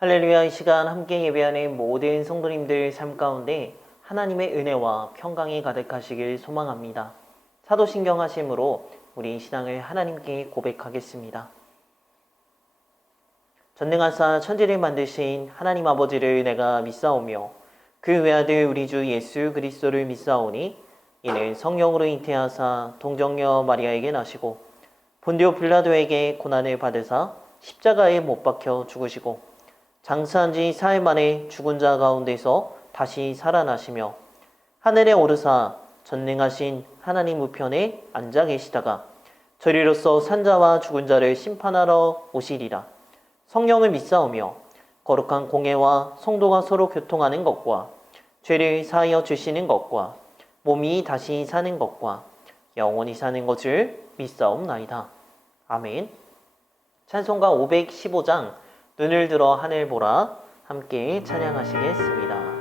할렐루야. 이 시간 함께 예배하는 모든 성도님들 삶 가운데 하나님의 은혜와 평강이 가득하시길 소망합니다. 사도신경 하심으로 우리 신앙을 하나님께 고백하겠습니다. 전능하사 천지를 만드신 하나님 아버지를 내가 믿사오며 그 외아들 우리 주 예수 그리스도를 믿사오니 이는 성령으로 잉태하사 동정녀 마리아에게 나시고 본디오 빌라도에게 고난을 받으사 십자가에 못 박혀 죽으시고 장사한 지 사흘 만에 죽은 자 가운데서 다시 살아나시며 하늘에 오르사 전능하신 하나님 우편에 앉아 계시다가 저리로서 산자와 죽은 자를 심판하러 오시리라. 성령을 믿사오며 거룩한 공예와 성도가 서로 교통하는 것과 죄를 사하여 주시는 것과 몸이 다시 사는 것과 영원히 사는 것을 믿사옵나이다. 아멘. 찬송가 515장 눈을 들어 하늘 보라 함께 찬양하시겠습니다.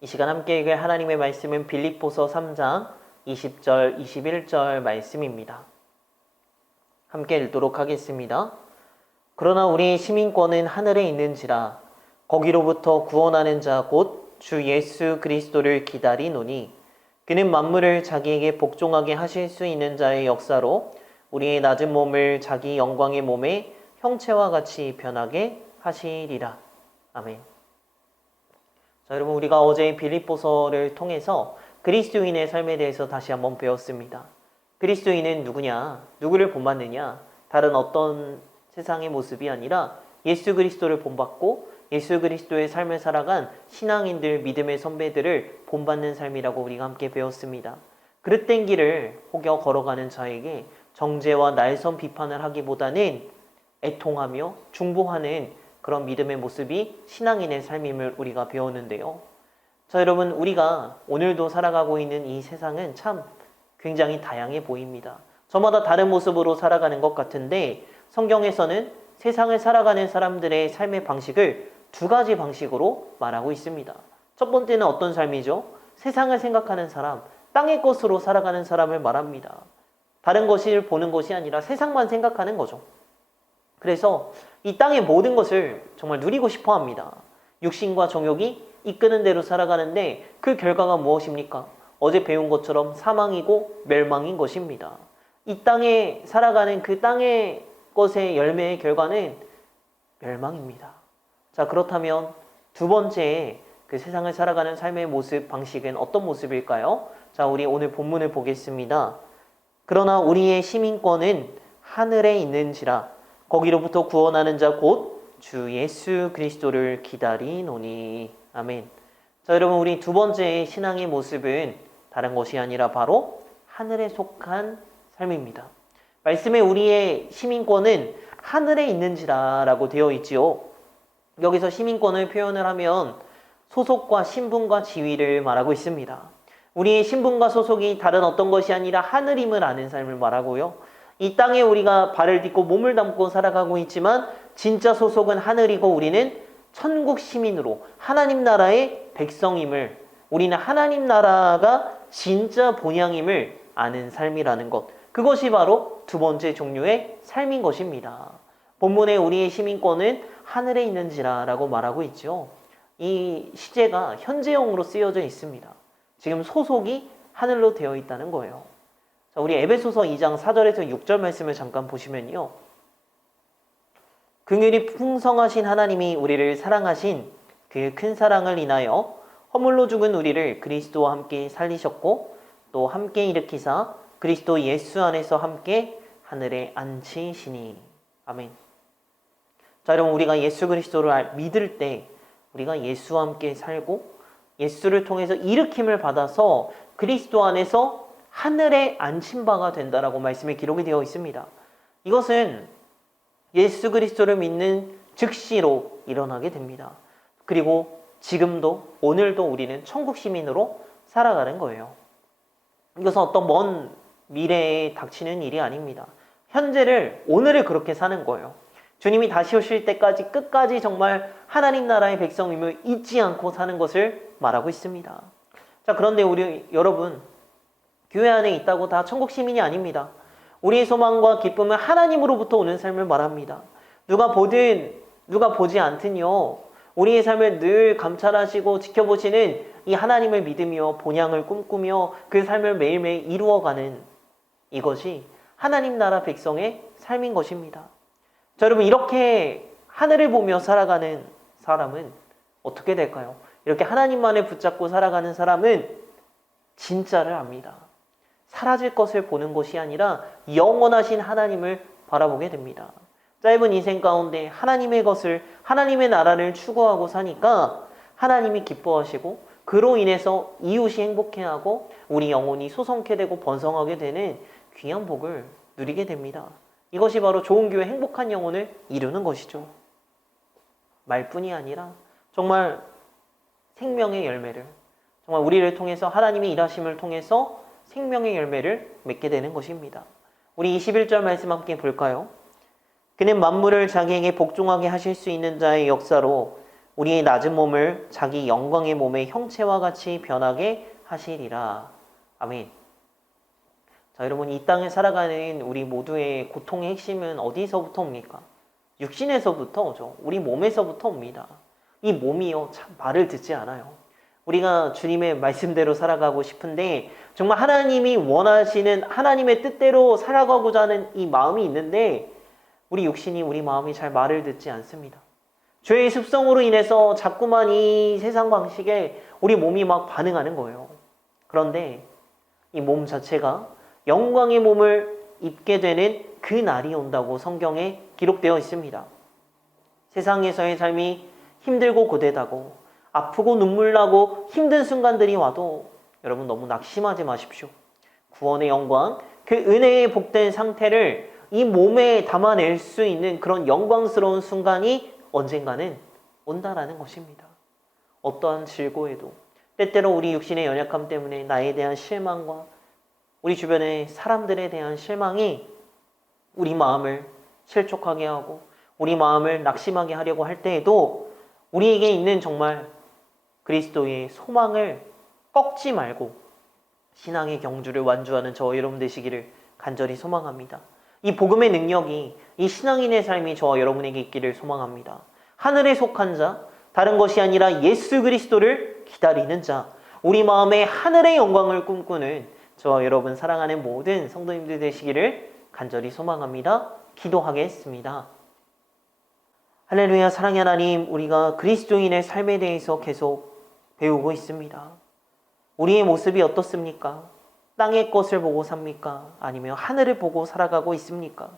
이 시간 함께 읽을 하나님의 말씀은 빌립보서 3장 20절 21절 말씀입니다. 함께 읽도록 하겠습니다. 그러나 우리 시민권은 하늘에 있는지라 거기로부터 구원하는 자 곧 주 예수 그리스도를 기다리노니 그는 만물을 자기에게 복종하게 하실 수 있는 자의 역사로 우리의 낮은 몸을 자기 영광의 몸의 형체와 같이 변하게 하시리라. 아멘. 자, 여러분, 우리가 어제 빌립보서를 통해서 그리스도인의 삶에 대해서 다시 한번 배웠습니다. 그리스도인은 누구냐? 누구를 본받느냐? 다른 어떤 세상의 모습이 아니라 예수 그리스도를 본받고 예수 그리스도의 삶을 살아간 신앙인들, 믿음의 선배들을 본받는 삶이라고 우리가 함께 배웠습니다. 그릇된 길을 혹여 걸어가는 자에게 정죄와 날선 비판을 하기보다는 애통하며 중보하는 그런 믿음의 모습이 신앙인의 삶임을 우리가 배우는데요. 자, 여러분, 우리가 오늘도 살아가고 있는 이 세상은 참 굉장히 다양해 보입니다. 저마다 다른 모습으로 살아가는 것 같은데 성경에서는 세상을 살아가는 사람들의 삶의 방식을 두 가지 방식으로 말하고 있습니다. 첫 번째는 어떤 삶이죠? 세상을 생각하는 사람, 땅의 것으로 살아가는 사람을 말합니다. 다른 것을 보는 것이 아니라 세상만 생각하는 거죠. 그래서 이 땅의 모든 것을 정말 누리고 싶어 합니다. 육신과 정욕이 이끄는 대로 살아가는데 그 결과가 무엇입니까? 어제 배운 것처럼 사망이고 멸망인 것입니다. 이 땅에 살아가는 그 땅의 것의 열매의 결과는 멸망입니다. 자, 그렇다면 두 번째 그 세상을 살아가는 삶의 모습, 방식은 어떤 모습일까요? 자, 우리 오늘 본문을 보겠습니다. 그러나 우리의 시민권은 하늘에 있는지라 거기로부터 구원하는 자 곧 주 예수 그리스도를 기다리노니. 아멘. 자, 여러분, 우리 두 번째의 신앙의 모습은 다른 것이 아니라 바로 하늘에 속한 삶입니다. 말씀에 우리의 시민권은 하늘에 있는지라 라고 되어 있지요. 여기서 시민권을 표현을 하면 소속과 신분과 지위를 말하고 있습니다. 우리의 신분과 소속이 다른 어떤 것이 아니라 하늘임을 아는 삶을 말하고요. 이 땅에 우리가 발을 딛고 몸을 담고 살아가고 있지만 진짜 소속은 하늘이고 우리는 천국 시민으로 하나님 나라의 백성임을, 우리는 하나님 나라가 진짜 본향임을 아는 삶이라는 것, 그것이 바로 두 번째 종류의 삶인 것입니다. 본문에 우리의 시민권은 하늘에 있는지라 라고 말하고 있죠. 이 시제가 현재형으로 쓰여져 있습니다. 지금 소속이 하늘로 되어 있다는 거예요. 자, 우리 에베소서 2장 4절에서 6절 말씀을 잠깐 보시면요. 긍휼이 풍성하신 하나님이 우리를 사랑하신 그 큰 사랑을 인하여 허물로 죽은 우리를 그리스도와 함께 살리셨고 또 함께 일으키사 그리스도 예수 안에서 함께 하늘에 앉히시니. 아멘. 자, 여러분, 우리가 예수 그리스도를 믿을 때 우리가 예수와 함께 살고 예수를 통해서 일으킴을 받아서 그리스도 안에서 하늘에 앉힌 바가 된다라고 말씀에 기록이 되어 있습니다. 이것은 예수 그리스도를 믿는 즉시로 일어나게 됩니다. 그리고 지금도 오늘도 우리는 천국 시민으로 살아가는 거예요. 이것은 어떤 먼 미래에 닥치는 일이 아닙니다. 현재를, 오늘을 그렇게 사는 거예요. 주님이 다시 오실 때까지 끝까지 정말 하나님 나라의 백성임을 잊지 않고 사는 것을 말하고 있습니다. 자, 그런데 우리 여러분, 교회 안에 있다고 다 천국 시민이 아닙니다. 우리의 소망과 기쁨은 하나님으로부터 오는 삶을 말합니다. 누가 보든 누가 보지 않든요, 우리의 삶을 늘 감찰하시고 지켜보시는 이 하나님을 믿으며 본향을 꿈꾸며 그 삶을 매일매일 이루어가는 이것이 하나님 나라 백성의 삶인 것입니다. 자, 여러분, 이렇게 하늘을 보며 살아가는 사람은 어떻게 될까요? 이렇게 하나님만을 붙잡고 살아가는 사람은 진짜를 압니다. 사라질 것을 보는 것이 아니라 영원하신 하나님을 바라보게 됩니다. 짧은 인생 가운데 하나님의 것을, 하나님의 나라를 추구하고 사니까 하나님이 기뻐하시고 그로 인해서 이웃이 행복해하고 우리 영혼이 소성케 되고 번성하게 되는 귀한 복을 누리게 됩니다. 이것이 바로 좋은 교회, 행복한 영혼을 이루는 것이죠. 말뿐이 아니라 정말 생명의 열매를, 정말 우리를 통해서 하나님의 일하심을 통해서 생명의 열매를 맺게 되는 것입니다. 우리 21절 말씀 함께 볼까요? 그는 만물을 자기에게 복종하게 하실 수 있는 자의 역사로 우리의 낮은 몸을 자기 영광의 몸의 형체와 같이 변하게 하시리라. 아멘. 자, 여러분, 이 땅에 살아가는 우리 모두의 고통의 핵심은 어디서부터 옵니까? 육신에서부터 오죠. 우리 몸에서부터 옵니다. 이 몸이요, 참 말을 듣지 않아요. 우리가 주님의 말씀대로 살아가고 싶은데 정말 하나님이 원하시는 하나님의 뜻대로 살아가고자 하는 이 마음이 있는데 우리 육신이, 우리 마음이 잘 말을 듣지 않습니다. 죄의 습성으로 인해서 자꾸만 이 세상 방식에 우리 몸이 막 반응하는 거예요. 그런데 이 몸 자체가 영광의 몸을 입게 되는 그 날이 온다고 성경에 기록되어 있습니다. 세상에서의 삶이 힘들고 고되다고 아프고 눈물 나고 힘든 순간들이 와도 여러분 너무 낙심하지 마십시오. 구원의 영광, 그 은혜의 복된 상태를 이 몸에 담아낼 수 있는 그런 영광스러운 순간이 언젠가는 온다라는 것입니다. 어떠한 질고에도 때때로 우리 육신의 연약함 때문에 나에 대한 실망과 우리 주변의 사람들에 대한 실망이 우리 마음을 실족하게 하고 우리 마음을 낙심하게 하려고 할 때에도 우리에게 있는 정말 그리스도의 소망을 꺾지 말고 신앙의 경주를 완주하는 저와 여러분 되시기를 간절히 소망합니다. 이 복음의 능력이 이 신앙인의 삶이 저와 여러분에게 있기를 소망합니다. 하늘에 속한 자, 다른 것이 아니라 예수 그리스도를 기다리는 자, 우리 마음에 하늘의 영광을 꿈꾸는 저와 여러분 사랑하는 모든 성도님들 되시기를 간절히 소망합니다. 기도하겠습니다. 할렐루야. 사랑의 하나님, 우리가 그리스도인의 삶에 대해서 계속 배우고 있습니다. 우리의 모습이 어떻습니까? 땅의 것을 보고 삽니까? 아니면 하늘을 보고 살아가고 있습니까?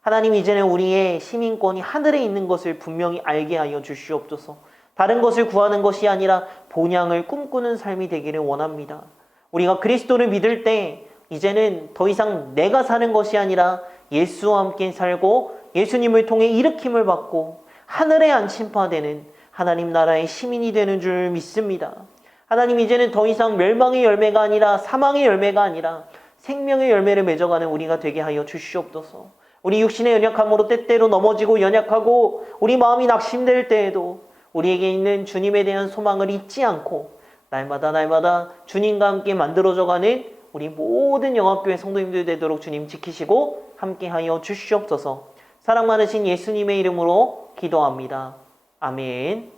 하나님, 이제는 우리의 시민권이 하늘에 있는 것을 분명히 알게 하여 주시옵소서. 다른 것을 구하는 것이 아니라 본향을 꿈꾸는 삶이 되기를 원합니다. 우리가 그리스도를 믿을 때 이제는 더 이상 내가 사는 것이 아니라 예수와 함께 살고 예수님을 통해 일으킴을 받고 하늘에 안침파되는 하나님 나라의 시민이 되는 줄 믿습니다. 하나님, 이제는 더 이상 멸망의 열매가 아니라 사망의 열매가 아니라 생명의 열매를 맺어가는 우리가 되게 하여 주시옵소서. 우리 육신의 연약함으로 때때로 넘어지고 연약하고 우리 마음이 낙심될 때에도 우리에게 있는 주님에 대한 소망을 잊지 않고 날마다 주님과 함께 만들어져가는 우리 모든 영합교회 성도님들 되도록 주님 지키시고 함께하여 주시옵소서. 사랑 많으신 예수님의 이름으로 기도합니다. 아멘.